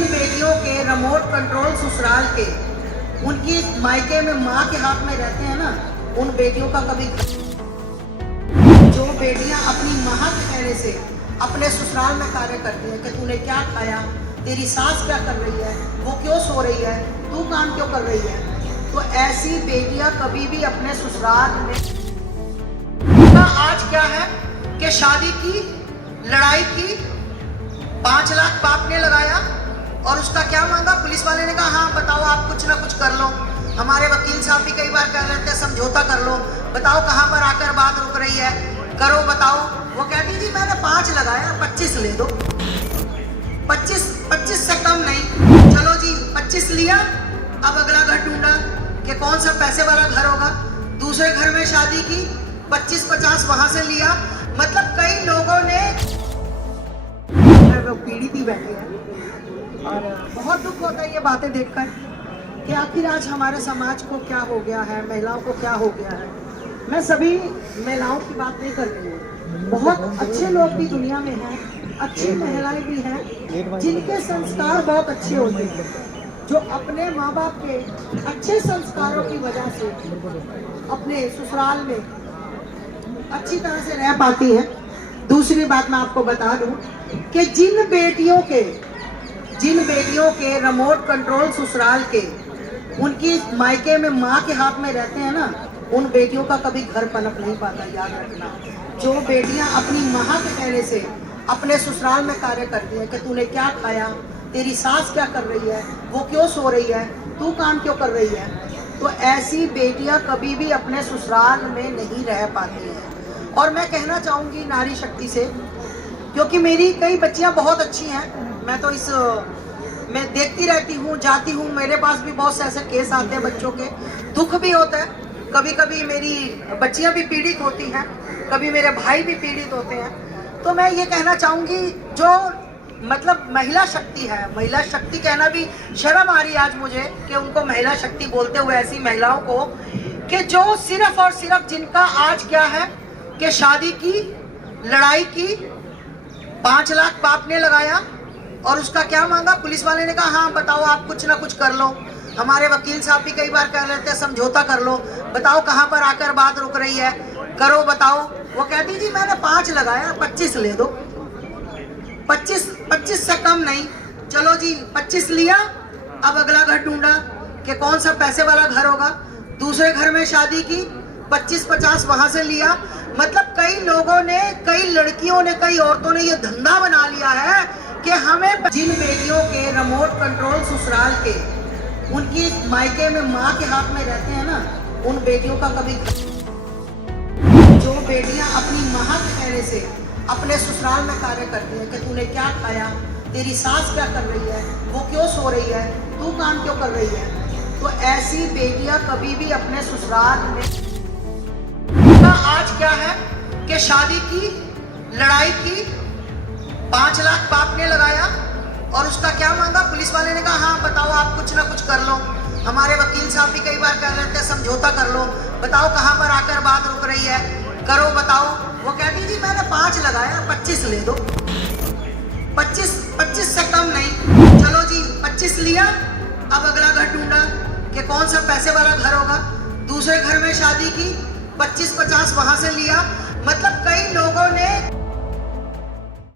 जिन बेटियों के remote control ससुराल के उनकी मायके में माँ के हाथ में रहते हैं ना, उन बेटियों का कभी, जो बेटियां अपनी माँ के कहने से अपने ससुराल में कार्य करती हैं कि तूने क्या खाया, तेरी सास क्या कर रही है, वो क्यों सो रही है, तू काम क्यों कर रही है, तो ऐसी बेटियां कभी भी अपने ससुराल में। आज क्या है कि शादी की लड़ाई की, 5 लाख बाप ने लगाया और उसका क्या मांगा, पुलिस वाले ने कहा हाँ बताओ आप कुछ ना कुछ कर लो। हमारे वकील साहब भी कई बार कह रहे थे समझौता कर लो, बताओ कहाँ पर आकर बात रुक रही है, करो बताओ। वो कहती जी मैंने 5 लगाया, 25 ले दो, 25 से कम नहीं। चलो जी 25 लिया, अब अगला घर ढूंढा कि कौन सा पैसे वाला घर होगा, दूसरे घर में शादी की, 25-50 वहां से लिया। मतलब कई लोगों ने पीड़ित ही बैठे हैं और बहुत दुख होता है ये बातें देखकर कि आखिर आज हमारे समाज को क्या हो गया है, महिलाओं को क्या हो गया है। मैं सभी महिलाओं की बात नहीं कर रही हूँ, बहुत अच्छे लोग भी दुनिया में हैं, अच्छी महिलाएं भी हैं जिनके संस्कार बहुत अच्छे होते हैं, जो अपने माँ बाप के अच्छे संस्कारों की वजह से अपने ससुराल में अच्छी तरह से रह पाती है। दूसरी बात मैं आपको बता दूं कि जिन बेटियों के रिमोट कंट्रोल ससुराल के उनकी मायके में माँ के हाथ में रहते हैं ना, उन बेटियों का कभी घर पनप नहीं पाता, याद रखना। जो बेटियां अपनी माँ के कहने से अपने ससुराल में कार्य करती हैं कि तूने क्या खाया, तेरी सास क्या कर रही है, वो क्यों सो रही है, तू काम क्यों कर रही है, तो ऐसी बेटियां कभी भी अपने ससुराल में नहीं रह पाती हैं। और मैं कहना चाहूँगी नारी शक्ति से, क्योंकि मेरी कई बच्चियां बहुत अच्छी हैं, मैं तो मैं देखती रहती हूँ, जाती हूँ, मेरे पास भी बहुत से ऐसे केस आते हैं बच्चों के, दुख भी होता है। कभी कभी मेरी बच्चियां भी पीड़ित होती हैं, कभी मेरे भाई भी पीड़ित होते हैं। तो मैं ये कहना चाहूँगी, जो मतलब महिला शक्ति है, महिला शक्ति कहना भी शर्म आ रही है आज मुझे कि उनको महिला शक्ति बोलते हुए, ऐसी महिलाओं को कि जो सिर्फ और सिर्फ जिनका आज क्या है कि शादी की लड़ाई की, 5 लाख बाप ने लगाया और उसका क्या मांगा, पुलिस वाले ने कहा हाँ बताओ आप कुछ ना कुछ कर लो। हमारे वकील साहब भी कई बार कह रहे थे समझौता कर लो, बताओ कहाँ पर आकर बात रुक रही है, करो बताओ। वो कहती जी मैंने 5 लगाया, 25 ले दो, 25 से कम नहीं। चलो जी 25 लिया, अब अगला घर ढूंढा कि कौन सा पैसे वाला घर होगा, दूसरे घर में शादी की, 25-50 वहां से लिया। मतलब कई लोगों ने, कई लड़कियों ने, कई औरतों ने ये धंधा बना लिया है कि हमें, जिन बेटियों के रिमोट कंट्रोल ससुराल के उनकी मायके में माँ के हाथ में रहते हैं ना, उन बेटियों का कभी, जो बेटियां अपनी माँ के कहने से अपने ससुराल में कार्य करती हैं कि तूने क्या खाया, तेरी सास क्या कर रही है, वो क्यों सो रही है, तू काम क्यों कर रही है, तो ऐसी बेटियां कभी भी अपने ससुराल में। आज क्या है कि शादी की लड़ाई की, 5 लाख बाप ने लगाया और उसका क्या मांगा, पुलिस वाले ने कहा हाँ बताओ आप कुछ ना कुछ कर लो। हमारे वकील साहब भी कई बार कह रहे थे समझौता कर लो, बताओ कहाँ पर आकर बात रुक रही है, करो बताओ। वो कहती जी मैंने 5 लगाया, 25 ले दो, 25 से कम नहीं। चलो जी 25 लिया, अब अगला घर ढूंढा कि कौन सा पैसे वाला घर होगा, दूसरे घर में शादी की, 25-50 वहां से लिया। मतलब कई लोगों ने